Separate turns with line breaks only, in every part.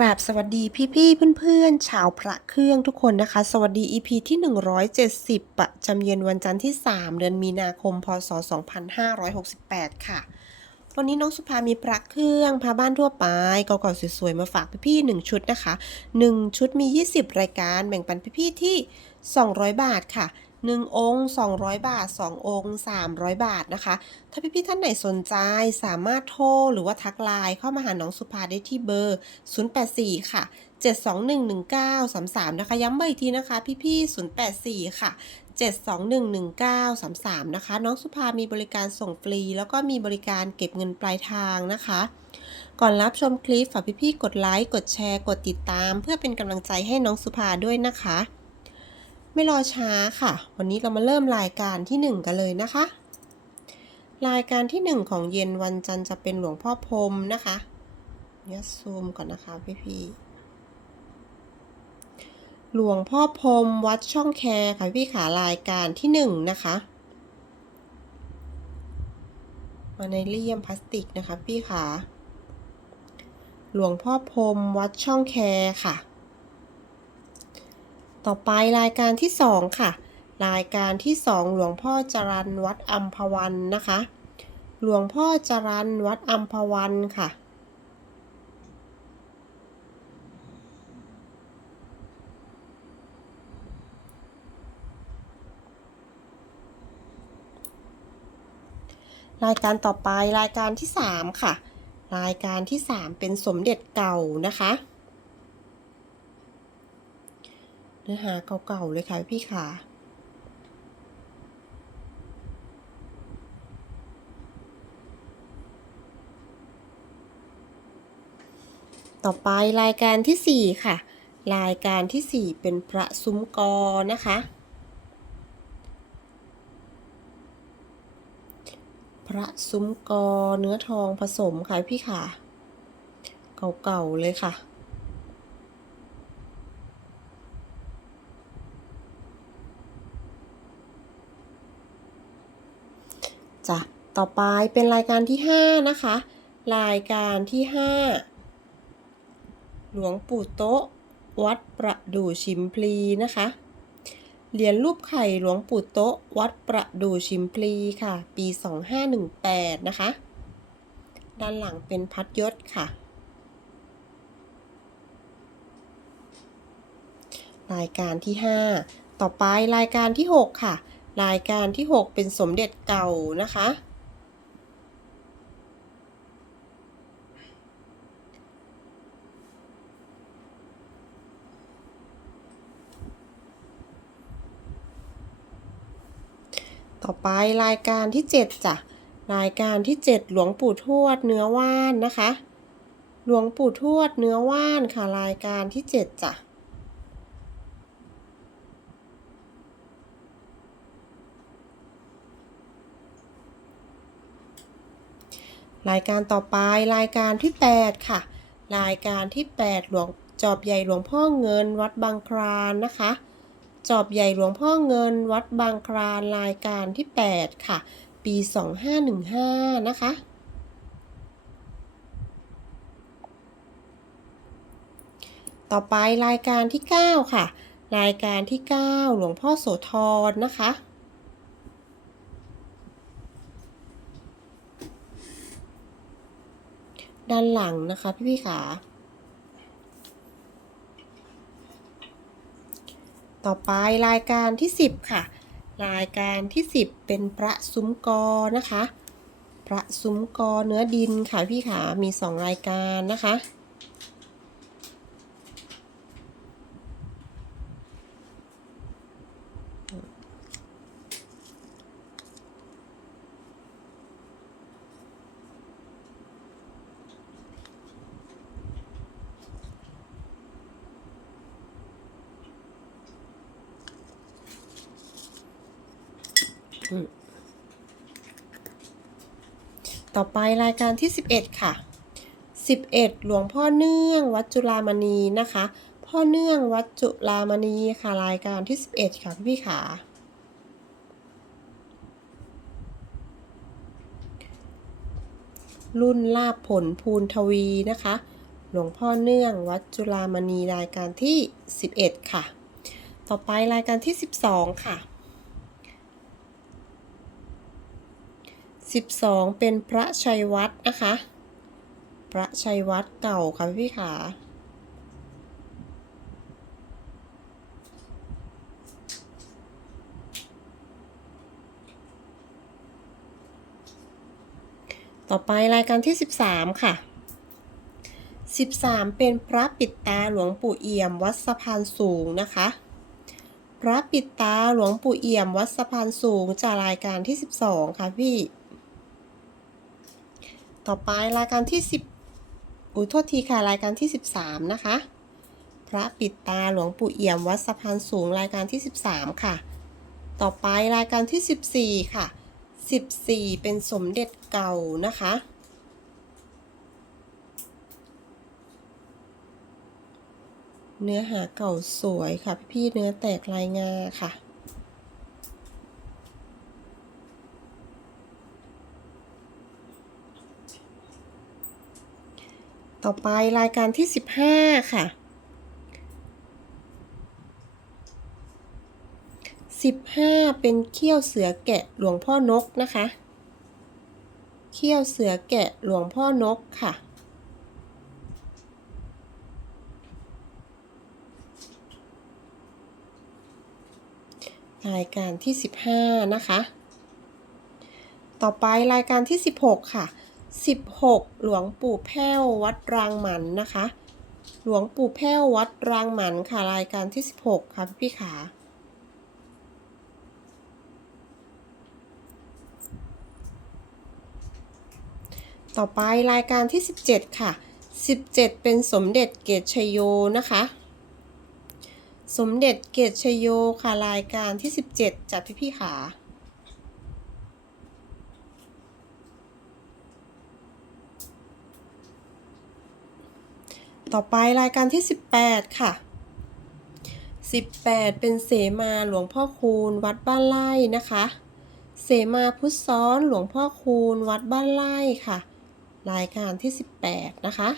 กราบสวัสดีพี่ๆเพื่อนๆชาวพระเครื่องทุกคนนะคะ สวัสดี EP ที่ 170 ประจำเย็นวันจันทร์ที่ 3 เดือนมีนาคม พศ 2568 ค่ะ วันนี้น้องสุภามีพระเครื่องพาบ้านทั่วไปเก่าๆสวยๆ มาฝากพี่ๆ1ชุดนะคะ 1 ชุดมี 20 รายการแบ่งปันพี่ๆที่ 200 บาทค่ะ 1 องค์ 200 บาท 2 องค์ 300 บาทนะคะ ถ้าพี่ๆท่านไหนสนใจสามารถโทรหรือว่าทักไลน์เข้ามาหาน้องสุภาได้ที่เบอร์ 084 ค่ะ 7211933 นะคะ ย้ำเบอร์อีกทีนะคะพี่ๆ084 ค่ะ7211933 นะคะ น้องสุภามีบริการส่งฟรี แล้วก็มีบริการเก็บเงินปลายทางนะคะ ก่อนรับชมคลิปฝากพี่ๆกดไลค์ กดแชร์ กดติดตาม เพื่อเป็นกำลังใจให้น้องสุภาด้วยนะคะ ไม่รอช้าค่ะ วันนี้เรามาเริ่มรายการที่ 1 กันเลยนะคะ รายการที่ 1 ของเย็นวันจันทร์จะเป็นหลวงพ่อพรมนะคะเนี่ยซูมก่อนนะคะพี่ๆหลวงพ่อพรมวัดช่องแคร์ค่ะพี่ขารายการที่ 1 นะคะ มาในเลี่ยมพลาสติกนะคะพี่ขาหลวงพ่อพรมวัดช่องแคร์ค่ะ ต่อไปรายการที่ 2 ค่ะ รายการที่ 2 หลวงพ่อจรันวัดอัมพวันนะคะ หลวงพ่อจรันวัดอัมพวันค่ะรายการต่อไปรายการที่ 3 ค่ะ รายการที่ 3 เป็นสมเด็จเก่านะคะ เนื้อหาเก่าๆเลยค่ะพี่ค่ะต่อไปรายการที่ 4 ค่ะ รายการที่ 4 เป็นพระซุ้มกอนะคะ พระซุ้มกอเนื้อทองผสมค่ะพี่ค่ะเก่าๆเลยค่ะ จ้ะต่อไปเป็นรายการที่ 5 นะคะ รายการที่ 5 หลวงปู่โต๊ะ วัดประดู่ชิมพลีนะคะ เหรียญรูปไข่หลวงปู่โต๊ะ วัดประดู่ชิมพลีค่ะ ปี 2518 นะคะ ด้านหลังเป็นพัดยศค่ะ รายการที่ 5 ต่อไปรายการที่ 6 ค่ะ รายการที่ 6 เป็นสมเด็จเก่านะคะ ต่อไปรายการที่ 7จ้ะรายการที่ 7 หลวงปู่ทวดเนื้อว่านนะคะ หลวงปู่ทวดเนื้อว่านค่ะรายการที่ 7จ้ะ รายการต่อไปรายการที่ 8 ค่ะ รายการที่ 8 หลวงจอบใหญ่หลวงพ่อเงินวัดบางครานนะคะ จอบใหญ่หลวงพ่อเงินวัดบางครานรายการที่ 8 ค่ะ ปี 2515 นะคะต่อไปรายการที่ 9 ค่ะ รายการที่ 9 หลวงพ่อโสธรนะคะ ด้านหลังนะคะพี่พี่ขาต่อไปรายการที่ 10 ค่ะ รายการที่ 10 เป็นพระซุ้มกอนะคะ พระซุ้มกอเนื้อดินค่ะพี่ขามี 2 รายการนะคะ ต่อไปรายการที่ 11 ค่ะ 11 หลวงพ่อเนื่องวัดจุฬามณีนะคะ พ่อเนื่องวัดจุฬามณีค่ะรายการที่ 11 ค่ะพี่ขารุ่นลาบผลภูนทวีนะคะ หลวงพ่อเนื่องวัดจุฬามณีรายการที่ 11 ค่ะ ต่อไปรายการที่ 12 ค่ะ 12 เป็นพระชัยวัดนะคะ พระชัยวัดเก่าค่ะพี่ขาต่อไปรายการที่ 13 ค่ะ 13 เป็นพระปิดตาหลวงปู่เอี่ยมวัดสะพานสูงนะคะ พระปิดตาหลวงปู่เอี่ยมวัดสะพานสูงจากรายการที่ 12 ค่ะพี่ ต่อไปรายการที่ 10อุ้ยโทษทีค่ะรายการที่ 13 นะคะ พระปิดตาหลวงปู่เอี่ยมวัดสะพานสูงรายการที่ 13 ค่ะ ต่อไปรายการที่ 14 ค่ะ 14 เป็นสมเด็จเก่านะคะเนื้อหาเก่าสวยค่ะ พี่ๆเนื้อแตกลายงาค่ะ ต่อไปรายการที่ 15 ค่ะ 15 เป็นเขี้ยวเสือแกะหลวงพ่อนกนะคะ เขี้ยวเสือแกะหลวงพ่อนกค่ะรายการที่ 15 นะคะ ต่อไปรายการที่ 16 ค่ะ 16 หลวงปู่แพ้ววัดรางหมันนะคะ หลวงปู่แพ้ววัดรางหมันค่ะรายการที่ 16 ค่ะพี่ขาต่อไปรายการที่ 17 ค่ะ 17 เป็นสมเด็จเกตชโยนะคะ สมเด็จเกตชโยค่ะรายการที่ 17จัดพี่พี่ขา ต่อไปรายการที่ 18 ค่ะ 18 เป็นเสมาหลวงพ่อคูณวัดบ้านไร่นะคะ เสมาพุทธซ้อนหลวงพ่อคูณวัดบ้านไร่ค่ะ รายการที่ 18 นะคะ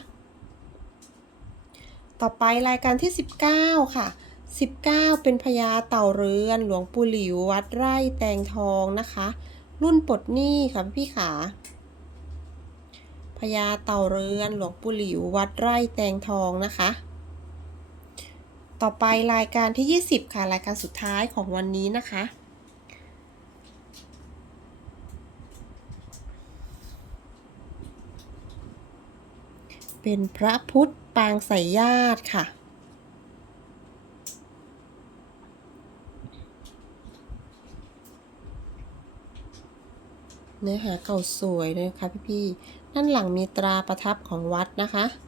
ต่อไปรายการที่ 19 ค่ะ 19 เป็นพญาเต่าเรือน หลวงปู่หลิววัดไร่แตงทองนะคะ รุ่นปลดหนี้ค่ะพี่ขา พญาเต่าเรือน หลวงปู่หลิว วัดไร่แตงทองนะคะ ต่อไปรายการที่ 20 ค่ะ รายการสุดท้ายของวันนี้นะคะ เป็นพระพุทธปางสายญาติค่ะ เนื้อหาเก่าสวยเลยนะคะพี่ๆด้านหลังมีตราประทับของวัดนะคะจ้ะ